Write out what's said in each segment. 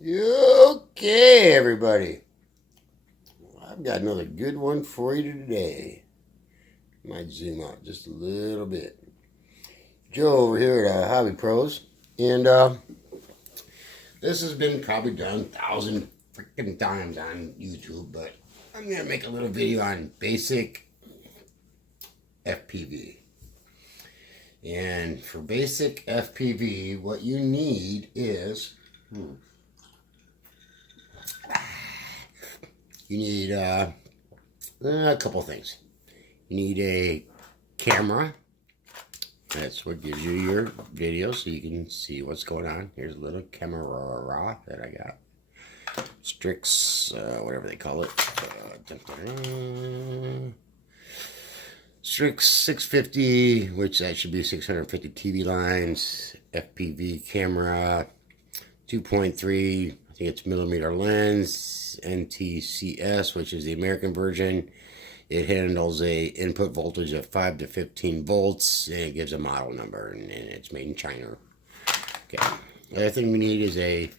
Okay, everybody. I've got another good one for you today. Might zoom out just a little bit. Joe over here at Hobby Pros, and this has been probably done 1,000 freaking times on YouTube, but I'm gonna make a little video on basic FPV. And for basic FPV, what you need is you need a couple things. You need a camera. That's what gives you your video so you can see what's going on. Here's a little camera that I got. Strix, whatever they call it. Strix 650, which that should be 650 TV lines. FPV camera, 2.3, I think it's millimeter lens. NTCS, which is the American version. It handles a input voltage of 5 to 15 volts, and it gives a model number, and it's made in China. Okay. The other thing we need is a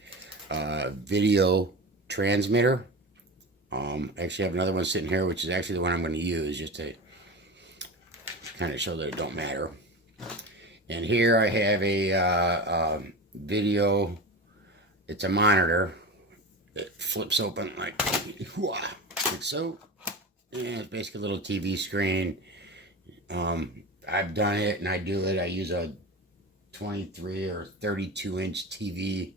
video transmitter. Actually, I have another one sitting here, which is actually the one I'm going to use, just to kind of show that it don't matter. And here I have a video. It's a monitor. It flips open like so. And it's basically a little TV screen. I've done it and I do it. I use a 23 or 32 inch TV.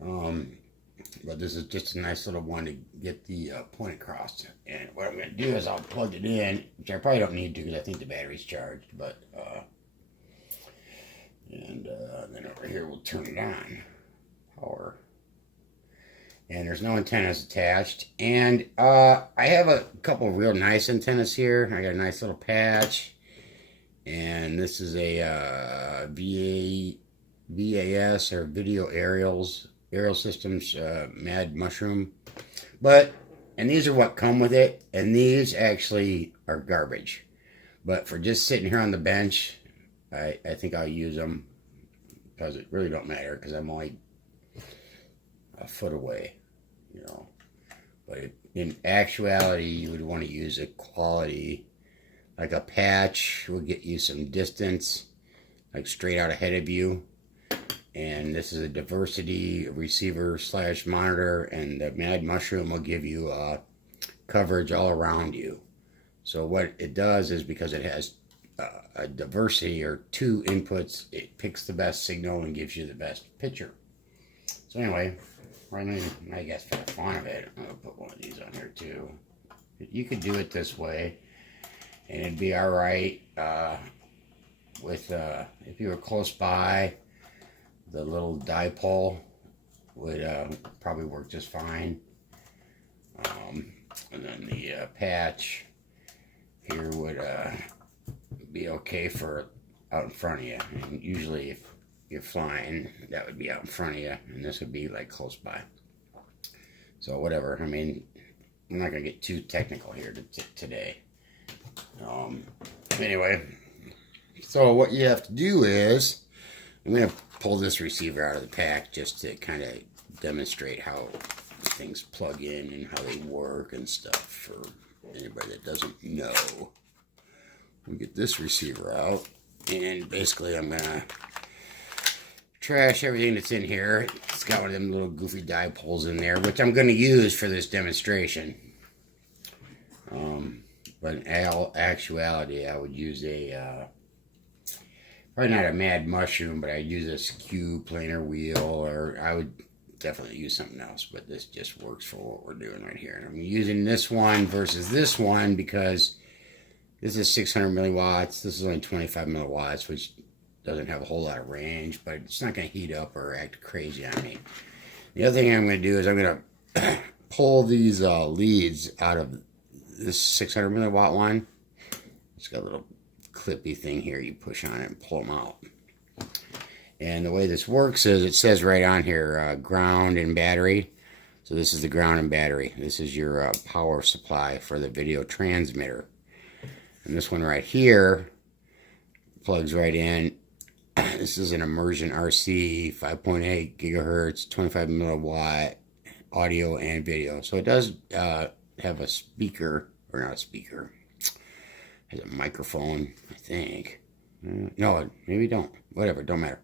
But this is just a nice little one to get the point across. And what I'm going to do is I'll plug it in, which I probably don't need to because I think the battery's charged. But then over here we'll turn it on. Power. And there's no antennas attached. And I have a couple of real nice antennas here. I got a nice little patch. And this is a VAS or Video Aerial Systems Mad Mushroom. And these are what come with it. And these actually are garbage. But for just sitting here on the bench, I think I'll use them. Because it really don't matter. Because I'm only a foot away, you know. But in actuality, you would want to use a quality, like a patch will get you some distance, like straight out ahead of you. And this is a diversity receiver / monitor, and the Mad Mushroom will give you coverage all around you. So what it does is, because it has a diversity or two inputs, it picks the best signal and gives you the best picture. So anyway, I guess for the fun of it, I'm going to put one of these on here too. You could do it this way, and it'd be alright with, if you were close by, the little dipole would probably work just fine. And then the patch here would be okay for out in front of you. And usually if you're flying, that would be out in front of you, and this would be like close by. So whatever. I mean, I'm not gonna get too technical here today. Anyway, so what you have to do is, I'm gonna pull this receiver out of the pack just to kind of demonstrate how things plug in and how they work and stuff for anybody that doesn't know. We get this receiver out, and basically I'm gonna trash everything that's in here. It's got one of them little goofy dipoles in there, which I'm going to use for this demonstration. But in actuality, I would use a, probably not a Mad Mushroom, but I'd use a skew planer wheel, or I would definitely use something else, but this just works for what we're doing right here. And I'm using this one versus this one because this is 600 milliwatts. This is only 25 milliwatts, which doesn't have a whole lot of range, but it's not going to heat up or act crazy on me. The other thing I'm going to do is I'm going to pull these leads out of this 600 milliwatt one. It's got a little clippy thing here. You push on it and pull them out. And the way this works is, it says right on here, ground and battery. So this is the ground and battery. This is your power supply for the video transmitter. And this one right here plugs right in This is an immersion RC 5.8 gigahertz 25 milliwatt audio and video. So it does have a speaker, or not a speaker, it has a microphone, I think. No, maybe don't. Whatever, don't matter.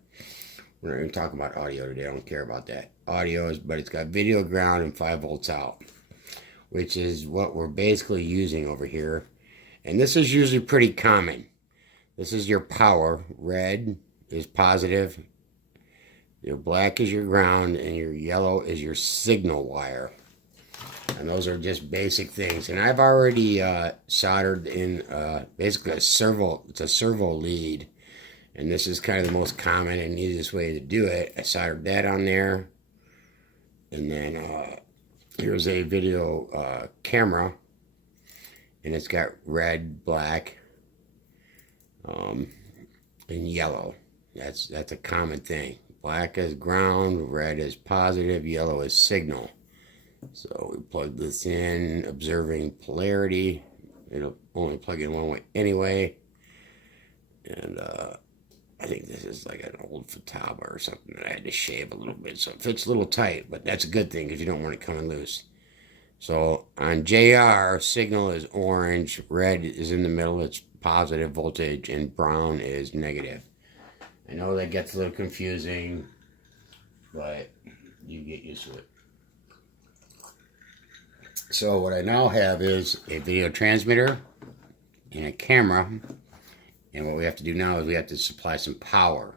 We're not going to talk about audio today. I don't care about that. Audio is, but it's got video ground and 5 volts out, which is what we're basically using over here. And this is usually pretty common. This is your power. Red is positive, your black is your ground, and your yellow is your signal wire. And those are just basic things. And I've already soldered in basically a servo. It's a servo lead, and this is kind of the most common and easiest way to do it. I soldered that on there, and then here's a video camera, and it's got red, black, and yellow. That's a common thing. Black is ground, red is positive, yellow is signal. So we plug this in, observing polarity. It'll only plug in one way anyway. And I think this is like an old Futaba or something that I had to shave a little bit. So it fits a little tight, but that's a good thing because you don't want it coming loose. So on JR, signal is orange, red is in the middle, it's positive voltage, and brown is negative. I know that gets a little confusing, but you get used to it. So what I now have is a video transmitter and a camera, and what we have to do now is we have to supply some power.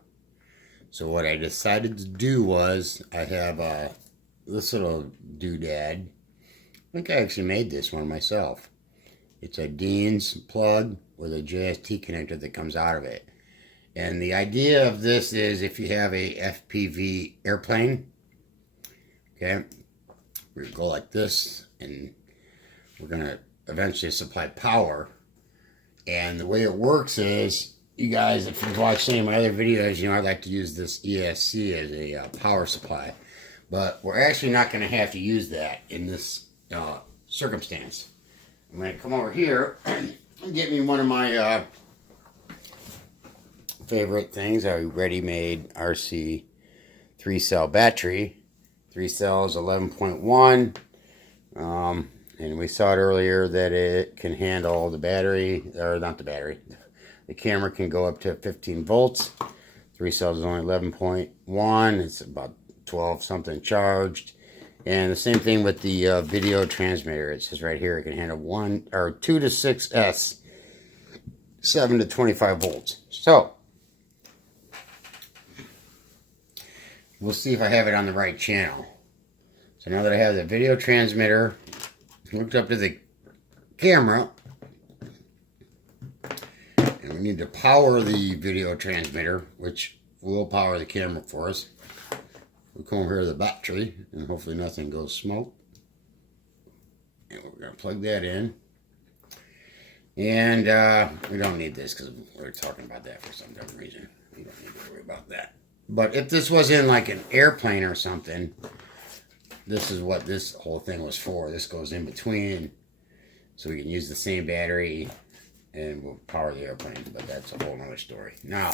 So what I decided to do was, I have this little doodad. I think I actually made this one myself. It's a Dean's plug with a JST connector that comes out of it. And the idea of this is, if you have a FPV airplane, okay, we go like this, and we're going to eventually supply power. And the way it works is, you guys, if you've watched any of my other videos, you know I like to use this ESC as a power supply. But we're actually not going to have to use that in this circumstance. I'm going to come over here and get me one of my favorite things, a ready-made RC 3-cell battery. 3 cells, 11.1. And we saw it earlier that it can handle the battery, or not the battery, the camera can go up to 15 volts. 3 cells is only 11.1. It's about 12 something charged. And the same thing with the video transmitter. It says right here it can handle 2 to 6S, 7 to 25 volts. So we'll see if I have it on the right channel. So now that I have the video transmitter hooked up to the camera, and we need to power the video transmitter, which will power the camera for us. We'll come over here to the battery, and hopefully nothing goes smoke. And we're going to plug that in. And we don't need this because we're talking about that for some different reason. We don't need to worry about that. But if this was in like an airplane or something, this is what this whole thing was for. This goes in between, so we can use the same battery and we'll power the airplane. But that's a whole other story. Now,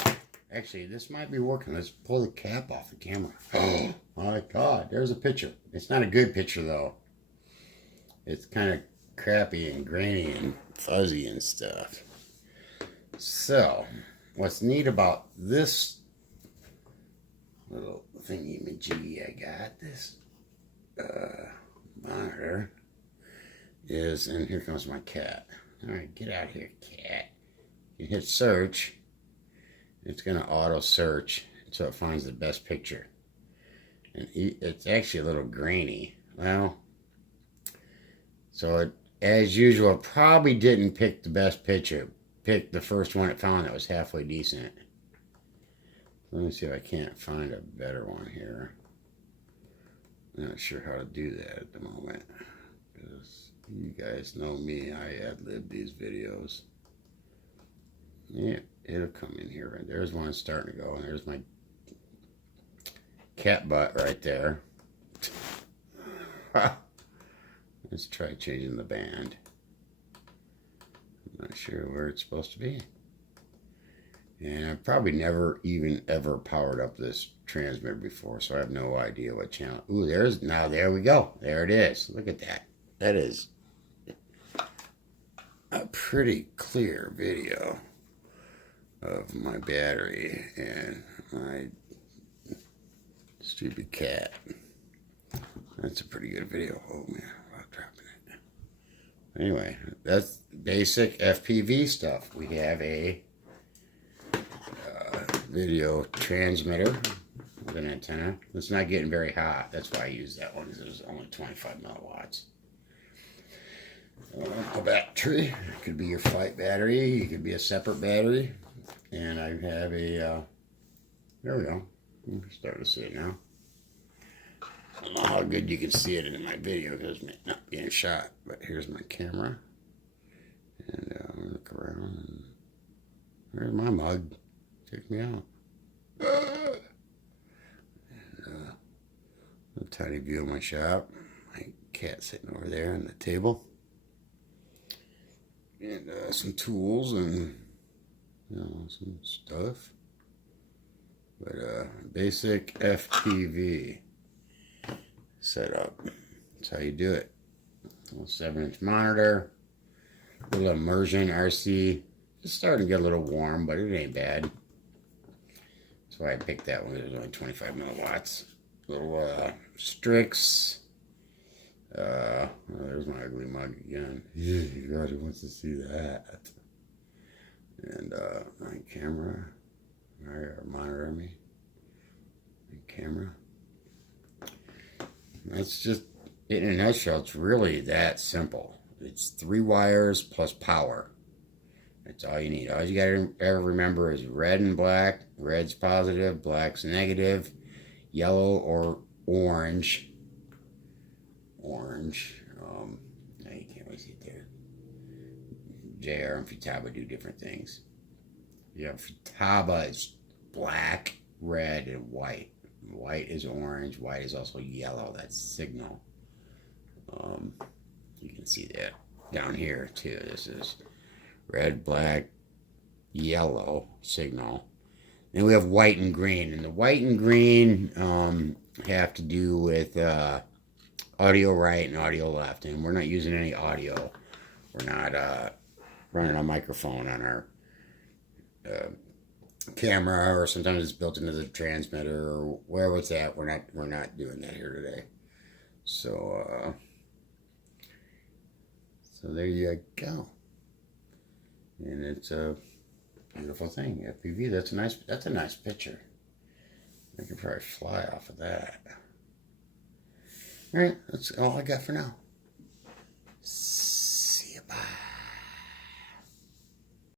actually, this might be working. Let's pull the cap off the camera. Oh my God, there's a picture. It's not a good picture though. It's kind of crappy and grainy and fuzzy and stuff. So, what's neat about this little thingy-majiggy I got, this monitor, is, and here comes my cat. Alright, get out of here, cat. You hit search, it's going to auto search so it finds the best picture. And it's actually a little grainy. Well, so it, as usual, probably didn't pick the best picture. Picked the first one it found that was halfway decent. Let me see if I can't find a better one here. I'm not sure how to do that at the moment, because you guys know me, I ad-lib these videos. Yeah, it'll come in here. And there's one starting to go, and there's my cat butt right there. Let's try changing the band. I'm not sure where it's supposed to be. And I've probably never even ever powered up this transmitter before, so I have no idea what channel. Ooh, there we go. There it is. Look at that. That is a pretty clear video of my battery and my stupid cat. That's a pretty good video. Oh man, I'm dropping it. Anyway, that's basic FPV stuff. We have a video transmitter with an antenna. It's not getting very hot. That's why I use that one, because it was only 25 milliwatts. A battery. It could be your flight battery. It could be a separate battery. And I have a, there we go. You can start to see it now. I don't know how good you can see it in my video because it's not being shot. But here's my camera. And I'm going to look around. And there's my mug. Check me out. And, a tiny view of my shop. My cat sitting over there on the table. And some tools and some stuff. But basic FPV setup. That's how you do it. A little 7-inch monitor. A little immersion RC. It's starting to get a little warm, but it ain't bad. That's why I picked that one. It was only 25 milliwatts. Little Strix. Oh, there's my ugly mug again. He really wants to see that. And my camera. Monitor me. My camera. That's just, in a nutshell, it's really that simple. It's 3 wires plus power. That's all you need. All you gotta ever remember is red and black. Red's positive, black's negative, yellow or orange. Now you can't really see it there. JR and Futaba do different things. Yeah, Futaba is black, red, and white. White is orange. White is also yellow. That's signal. You can see that down here too. This is red, black, yellow signal. Then we have white and green. And the white and green have to do with audio right and audio left. And we're not using any audio. We're not running a microphone on our camera, or sometimes it's built into the transmitter, or wherever it's at. We're not doing that here today. So there you go. And it's a beautiful thing. FPV. That's a nice picture. I can probably fly off of that. All right, that's all I got for now. See you. Bye.